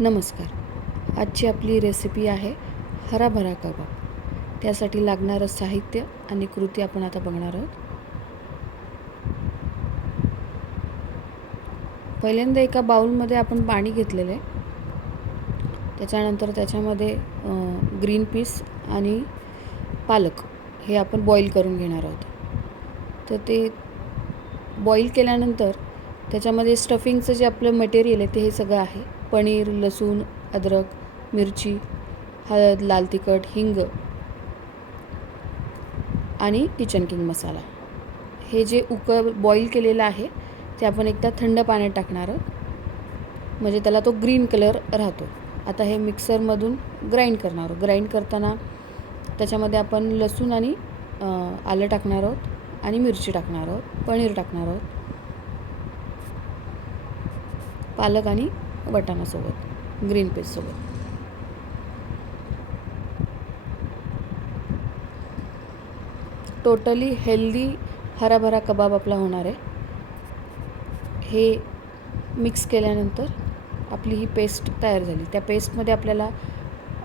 नमस्कार. आजची आपली रेसिपी आहे हराभरा कबाब. त्यासाठी लागणारं साहित्य आणि कृती आपण आता बघणार आहोत. पहिल्यांदा एका बाउलमध्ये आपण पाणी घेतलेलं आहे. त्याच्यानंतर त्याच्यामध्ये ग्रीन पीस आणि पालक हे आपण बॉईल करून घेणार आहोत. तर ते बॉईल केल्यानंतर त्याच्यामध्ये स्टफिंगचं जे आपलं मटेरियल आहे ते हे सगळं आहे. पनीर, लसूण, अद्रक, मिरची, हळद, लाल तिखट, हिंग आणि किचन किंग मसाला. हे जे बॉईल केलेलं आहे ते आपण एकदा थंड पाण्यात टाकणार आहोत, म्हणजे त्याला तो ग्रीन कलर राहतो. आता हे मिक्सरमधून ग्राइंड करणार आहोत. ग्राइंड करताना त्याच्यामध्ये आपण लसूण आणि आलं टाकणार आहोत आणि मिरची टाकणार आहोत, पनीर टाकणार आहोत, पालक आणि वाटाणासोबत, ग्रीन पीससोबत. टोटली हेल्दी हराभरा कबाब आपला होणार आहे. हे मिक्स केल्यानंतर आपली ही पेस्ट तयार झाली. त्या पेस्टमध्ये आपल्याला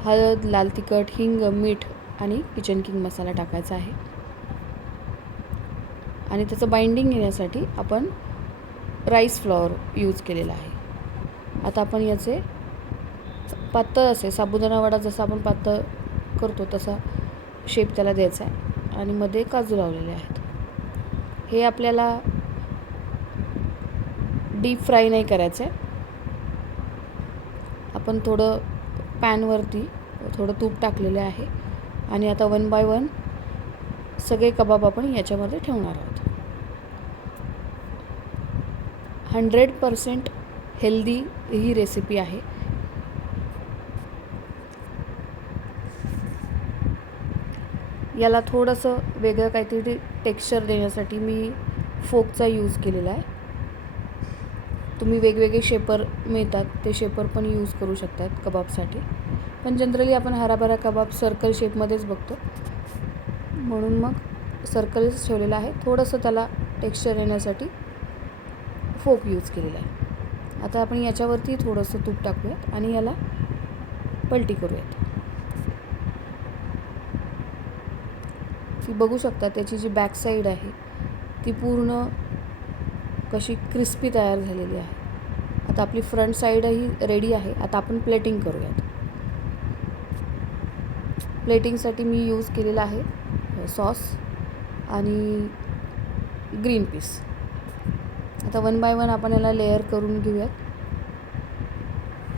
हळद, लाल तिखट, हिंग, मीठ आणि किचन किंग मसाला टाकायचा आहे. आणि त्याचं बाइंडिंग येण्यासाठी आपण राईस फ्लॉवर यूज केलेला आहे. आता आपण याचे पातळ असे साबुदाणा वडा जसा आपण पातळ करतो तसा शेप त्याला द्यायचा आहे. आणि मध्ये काजू लावलेले आहेत. हे आपल्याला डीप फ्राय नाही करायचं आहे. आपण थोडं पॅनवरती थोडं तूप टाकलेलं आहे आणि आता 1 बाय 1 सगळे कबाब आपण याच्यामध्ये ठेवणार आहोत. 100% हेल्दी ही रेसिपी आहे. याला थोडंसं वेगळं काहीतरी टेक्स्चर देण्यासाठी मी फोकचा यूज केलेला आहे. तुम्ही वेगवेगळे शेपर मिळतात ते शेपर पण यूज करू शकतात कबाबसाठी, पण जनरली आपण हराभरा कबाब सर्कल शेपमध्येच बघतो, म्हणून मग सर्कलच ठेवलेला आहे. थोडंसं त्याला टेक्स्चर येण्यासाठी फोक यूज केलेला आहे. आता आपण याच्यावरती थोडंसं तूप टाकूयात आणि याला पलटी करूयात. ती बघू शकता त्याची जी बॅक साईड आहे ती पूर्ण कशी क्रिस्पी तयार झालेली आहे. आता आपली फ्रंट साईडही रेडी आहे. आता आपण प्लेटिंग करूयात. प्लेटिंगसाठी मी यूज केलेला आहे सॉस आणि ग्रीन पीस. आता 1 बाय 1 आपण याला लेयर करून घेऊयात.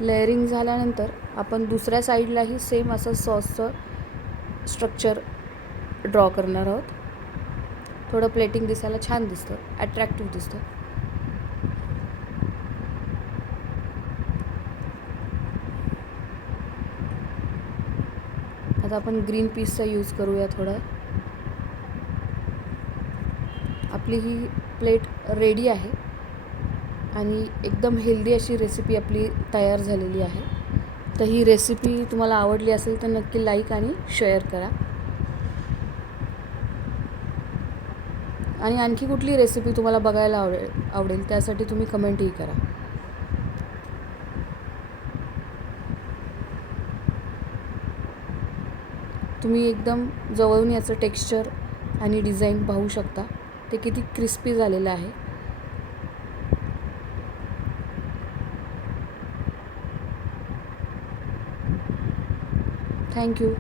लेअरिंग झाल्यानंतर आपण दुसऱ्या साईडलाही सेम असं सॉसचं स्ट्रक्चर ड्रॉ करणार आहोत. थोडं प्लेटिंग दिसायला छान दिसतं, अट्रॅक्टिव्ह दिसतं. आता आपण ग्रीन पीसचा यूज करूया थोडा. आपली ही प्लेट रेडी आहे आणि एकदम हेल्दी अशी रेसिपी आपली तयार झालेली आहे. तर ही रेसिपी तुम्हाला आवडली असेल तर नक्की लाईक आणि शेअर करा. आणि आणखी कुठली रेसिपी तुम्हाला बघायला आवडेल त्यासाठी तुम्ही कमेंटही करा. तुम्ही एकदम जवळून याचं टेक्स्चर आणि डिझाईन पाहू शकता, ते किती क्रिस्पी झालेलं आहे. थँक्यू.